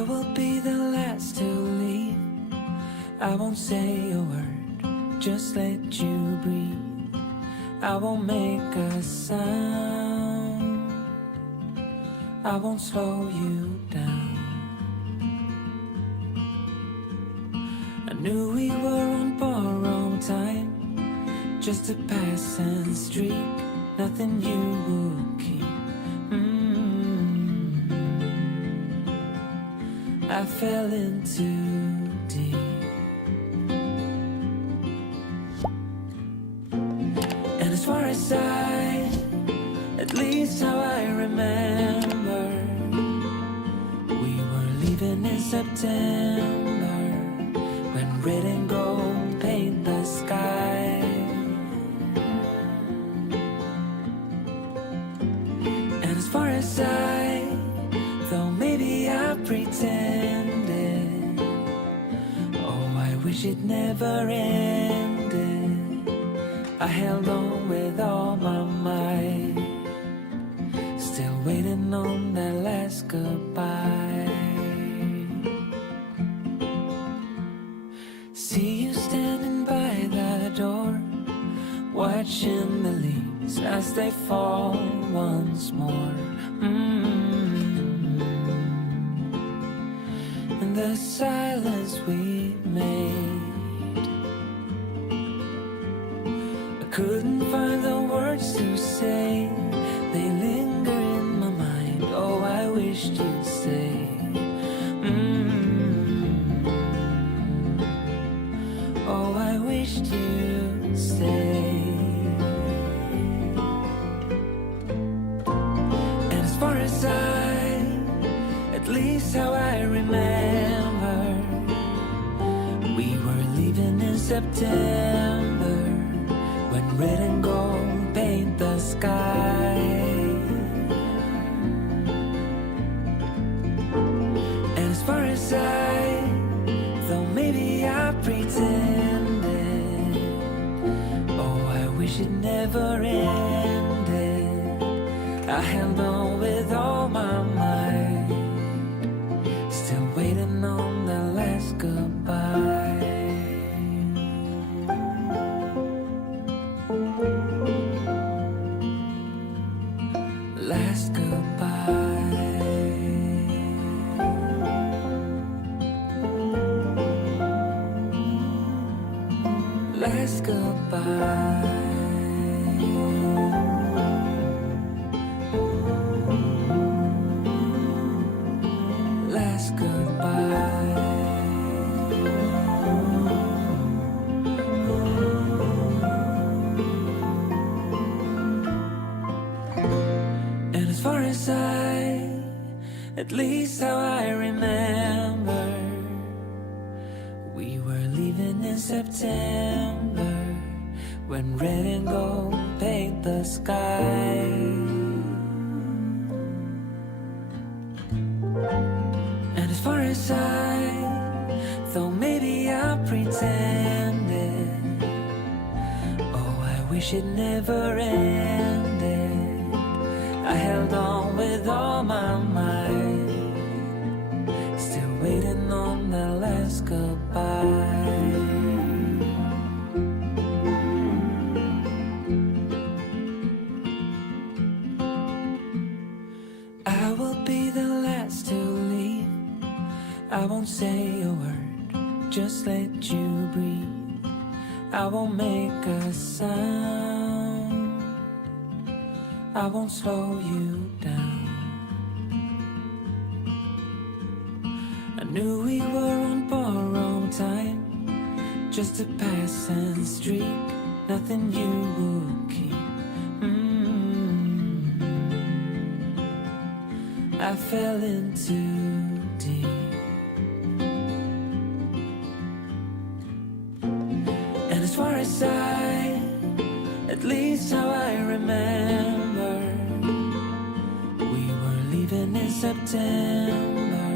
I will be the last to leave. I won't say a word, just let you breathe. I won't make a sound, I won't slow you down. I knew we were on borrowed time, just a passing streak, nothing you would keep. I fell in too deep. And as far as at least how I remember, we were leaving in September, when red and gold paint the sky. And as far as though maybe I pretended, oh, I wish it never ended. I held on with all my might, still waiting on that last goodbye. See you standing by the door, watching the leaves as they fall once more. And the silence we made, I couldn't find the words to say. They linger in my mind. Oh, I wished you'd stay. Oh, I wished you'd stay. And as far as at least how I remember, we were leaving in September, when red and gold paint the sky. And as far as though maybe I pretended, oh, I wish it never ended. I held on with all my might, still waiting on the last goodbye. Last goodbye. Last goodbye. Last goodbye. And as far as at least how I remember, we were leaving in September, when red and gold paint the sky. And as far as though maybe I pretended, oh, I wish it never ended. I held on with all my might, still waiting on the last goodbye. I will be the last to leave. I won't say a word, just let you breathe. I won't make a sound, I won't slow you down. I knew we were on borrowed time, just a passing streak, nothing you would keep. I fell in too deep. And as far as at least how I remember, we were leaving in September,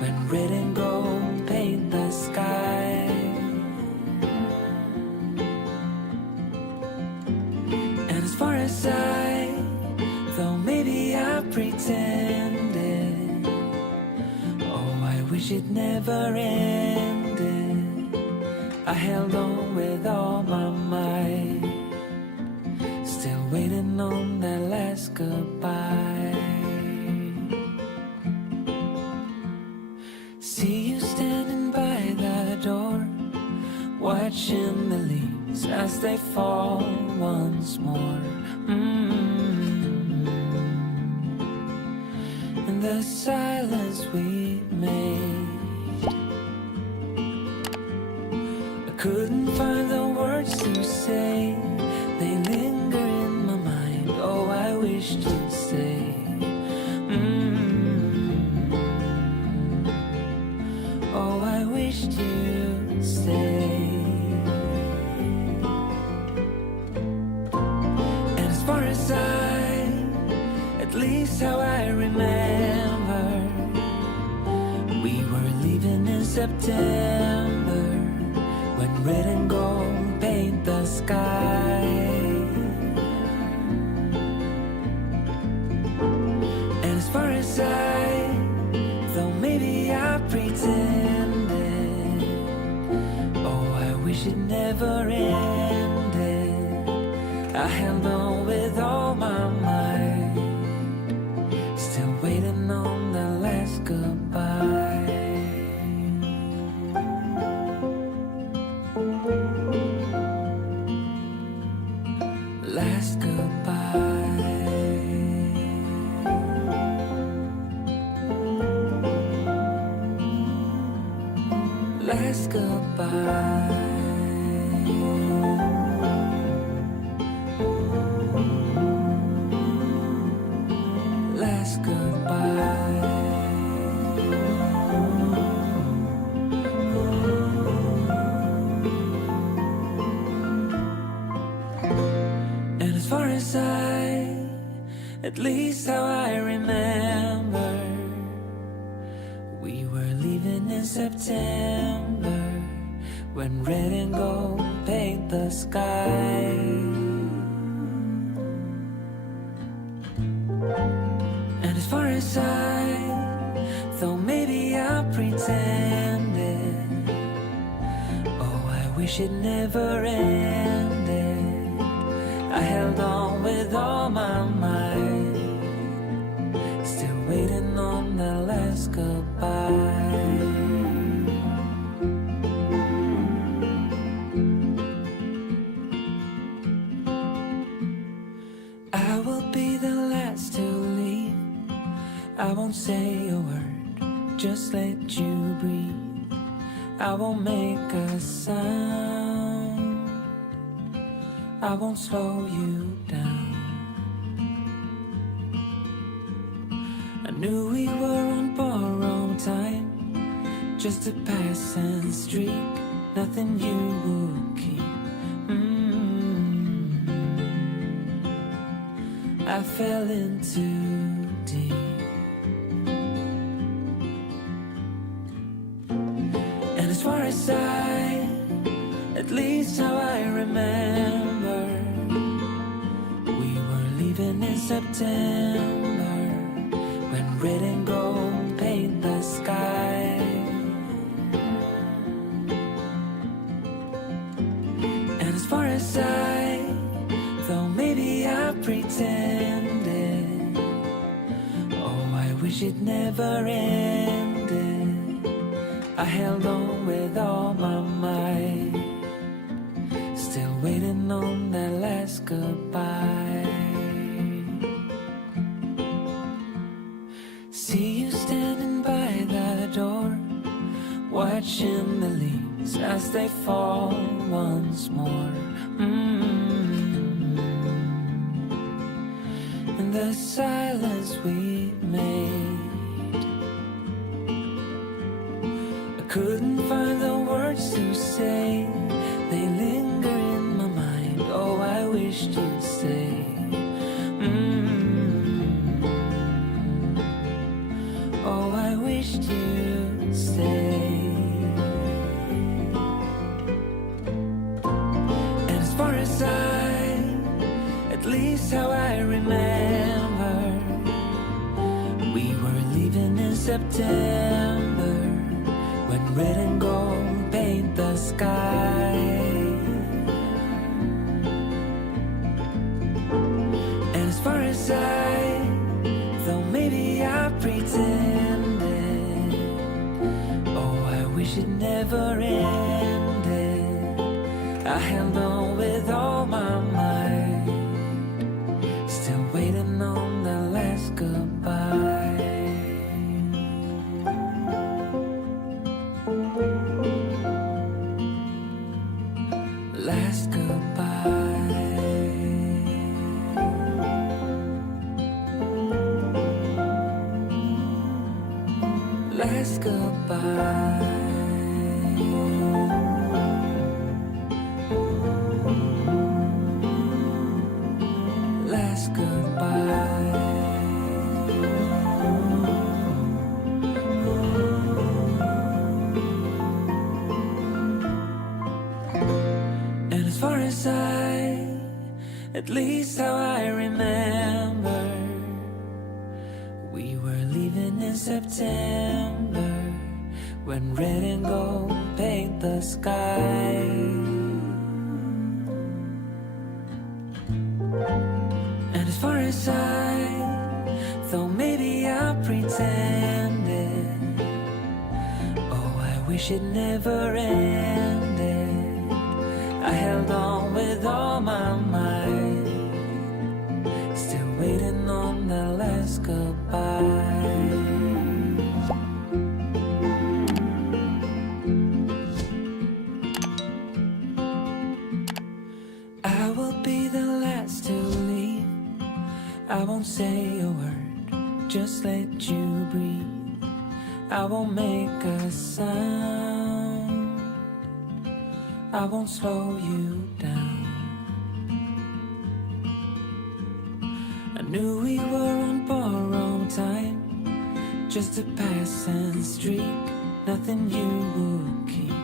when red and gold paint the sky. And as far as though maybe I pretended, oh, wish it never ended. I held on with all my might, still waiting on that last goodbye. See you standing by the door, watching the leaves as they fall once more. In the silence we made, I couldn't find the words to say. They linger in my mind. Oh, I wish you'd stay. Oh, I wished you'd stay. And as far as at least how I remember, we were leaving in September, when red and gold paint the sky. And as far as though maybe I pretended, oh, I wish it never ended. I held on with all my might, still waiting on the last goodbye. Last goodbye. Last goodbye. Last goodbye. And as far as at least how I remember, we were leaving in September, when red and gold paint the sky. And as far as though maybe I pretended, oh, I wish it never ended. I held on with all my might, still waiting on the last goodbye. I will be the last to leave. I won't say a word, just let you breathe. I won't make a sound, I won't slow you down. I knew we were on borrowed time, just a passing streak, nothing you would keep. I fell in too deep. And as far as at least how I remember, we were leaving in September, when red and gold paint the sky. And as far as though maybe I pretended, oh, I wish it never ended. I held on with all my might, still waiting on that last goodbye. See you standing by the door, watching the leaves as they fall once more. In the silence we made, I couldn't find the words to say. They linger in my mind. Oh, I wished you'd stay. Oh, I wished you'd stay. And as far as at least how I remember, we were leaving in September, red and gold paint the sky. And as far as though maybe I pretended, oh, I wish it never ended. I held on with all my might, still waiting on the last goodbye. Last goodbye. Last goodbye. Last goodbye. And as far as at least how I remember, we were leaving in September, when red and gold paint the sky. And as far as though maybe I pretended, oh, I wish it never ended. I held on with all my might, still waiting on the last goodbye. I will be the last to leave. I won't say a word, just let you breathe. I won't make a sound, I won't slow you down. I knew we were on borrowed time, just a passing streak, nothing you would keep.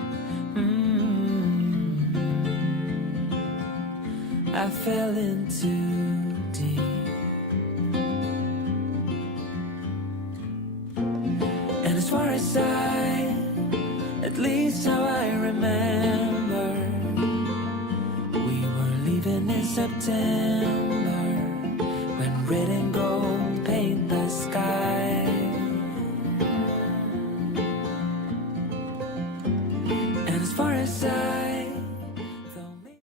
I fell in too deep. And as far as at least how I remember, we were leaving in September, when red and gold